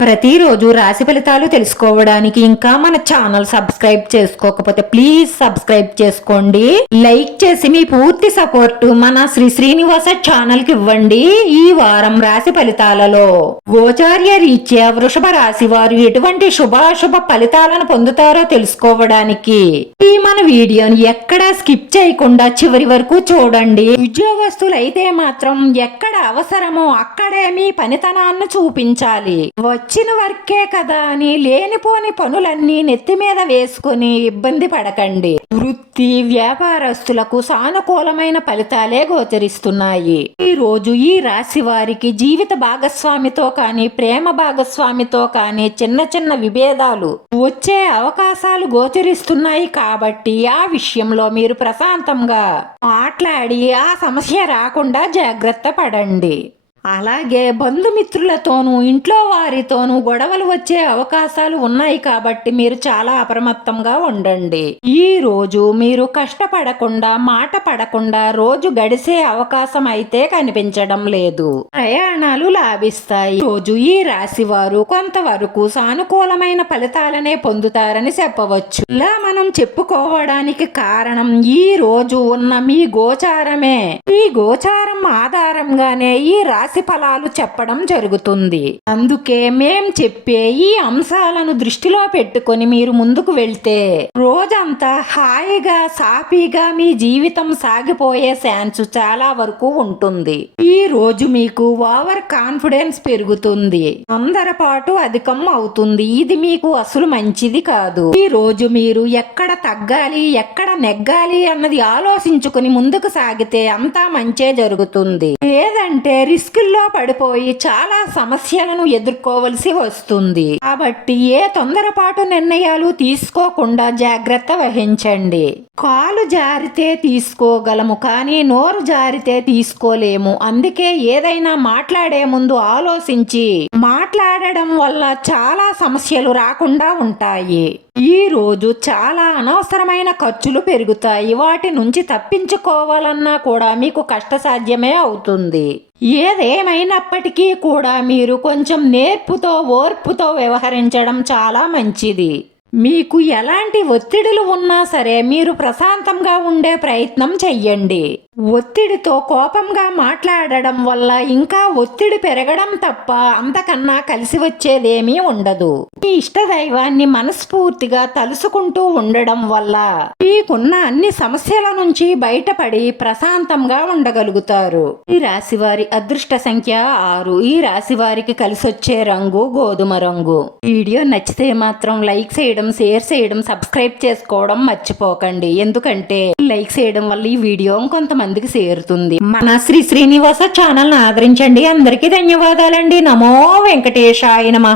ప్రతిరోజు రాశి ఫలితాలు తెలుసుకోవడానికి ఇంకా మన ఛానల్ సబ్స్క్రైబ్ చేసుకోకపోతే ప్లీజ్ సబ్స్క్రైబ్ చేసుకోండి. లైక్ చేసి మీ పూర్తి సపోర్ట్ మన శ్రీ శ్రీనివాస ఛానల్కి ఇవ్వండి ఈ వారం రాశి ఫలితాలలో. గోచార్య రీత్యా వృషభ రాశి వారు ఎటువంటి శుభాశుభ ఫలితాలను పొందుతారో తెలుసుకోవడానికి ఈ మన వీడియోని ఎక్కడా స్కిప్ చేయకుండా చివరి వరకు చూడండి. ఉద్యోగస్తులు అయితే మాత్రం ఎక్కడ అవసరమో అక్కడే మీ పనితనాన్ని చూపించాలి. వచ్చిన వర్కే కదా అని లేనిపోని పనులన్నీ నెత్తి మీద వేసుకుని ఇబ్బంది పడకండి. వృత్తి వ్యాపారస్తులకు సానుకూలమైన ఫలితాలే గోచరిస్తున్నాయి. ఈ రోజు ఈ రాశి వారికి జీవిత భాగస్వామితో కానీ ప్రేమ భాగస్వామితో కానీ చిన్న చిన్న విభేదాలు వచ్చే అవకాశాలు గోచరిస్తున్నాయి కాబట్టి ఆ విషయంలో మీరు ప్రశాంతంగా మాట్లాడి ఆ సమస్య రాకుండా జాగ్రత్త పడండి. అలాగే బంధుమిత్రులతోనూ ఇంట్లో వారితోనూ గొడవలు వచ్చే అవకాశాలు ఉన్నాయి కాబట్టి మీరు చాలా అప్రమత్తంగా ఉండండి. ఈ రోజు మీరు కష్టపడకుండా మాట పడకుండా రోజు గడిసే అవకాశం అయితే కనిపించడం లేదు. ప్రయాణాలు లాభిస్తాయి. రోజు ఈ రాశి వారు కొంతవరకు సానుకూలమైన ఫలితాలనే పొందుతారని చెప్పవచ్చు. ఇలా మనం చెప్పుకోవడానికి కారణం ఈ రోజు ఉన్న మీ గోచారమే. ఈ గోచారం ఆధారంగానే ఈ రాశి ఫలాలు చెప్పడం జరుగుతుంది. అందుకే మేం చెప్పే ఈ అంశాలను దృష్టిలో పెట్టుకొని మీరు ముందుకు వెళ్తే రోజంతా హాయిగా సాఫీగా మీ జీవితం సాగిపోయే ఛాన్స్ చాలా వరకు ఉంటుంది. ఈ రోజు మీకు ఓవర్ కాన్ఫిడెన్స్ పెరుగుతుంది. తొందరపాటు అధికం అవుతుంది. ఇది మీకు అసలు మంచిది కాదు. ఈ రోజు మీరు ఎక్కడ తగ్గాలి ఎక్కడ నెగ్గాలి అన్నది ఆలోచించుకుని ముందుకు సాగితే అంతా మంచే జరుగుతుంది. లేదంటే రిస్క్ రిస్కుల్లో పడిపోయి చాలా సమస్యలను ఎదుర్కోవలసి వస్తుంది. కాబట్టి ఏ తొందరపాటు నిర్ణయాలు తీసుకోకుండా జాగ్రత్త వహించండి. కాలు జారితే తీసుకోగలము కానీ నోరు జారితే తీసుకోలేము. అందుకే ఏదైనా మాట్లాడే ముందు ఆలోచించి మాట్లాడడం వల్ల చాలా సమస్యలు రాకుండా ఉంటాయి. ఈ రోజు చాలా అనవసరమైన ఖర్చులు పెరుగుతాయి. వాటి నుంచి తప్పించుకోవాలన్నా కూడా మీకు కష్టసాధ్యమే అవుతుంది. ఏదేమైనప్పటికీ కూడా మీరు కొంచెం నేర్పుతో ఓర్పుతో వ్యవహరించడం చాలా మంచిది. మీకు ఎలాంటి ఒత్తిడులు ఉన్నా సరే మీరు ప్రశాంతంగా ఉండే ప్రయత్నం చెయ్యండి. ఒత్తిడితో కోపంగా మాట్లాడడం వల్ల ఇంకా ఒత్తిడి పెరగడం తప్ప అంతకన్నా కలిసి వచ్చేదేమీ ఉండదు. మీ ఇష్టదైవాన్ని మనస్ఫూర్తిగా తలుసుకుంటూ ఉండడం వల్ల మీకున్న అన్ని సమస్యల నుంచి బయటపడి ప్రశాంతంగా ఉండగలుగుతారు. ఈ రాశి వారి అదృష్ట సంఖ్య ఆరు. ఈ రాశి వారికి కలిసొచ్చే రంగు గోధుమ రంగు. వీడియో నచ్చితే మాత్రం లైక్ చేయడం షేర్ చేయడం సబ్స్క్రైబ్ చేసుకోవడం మర్చిపోకండి. ఎందుకంటే లైక్ చేయడం వల్ల ఈ వీడియో మందికి చేరుతుంది. మన శ్రీ శ్రీనివాస ఛానల్ ఆదరించండి. అందరికీ ధన్యవాదాలండి. నమో వెంకటేశాయ నమ.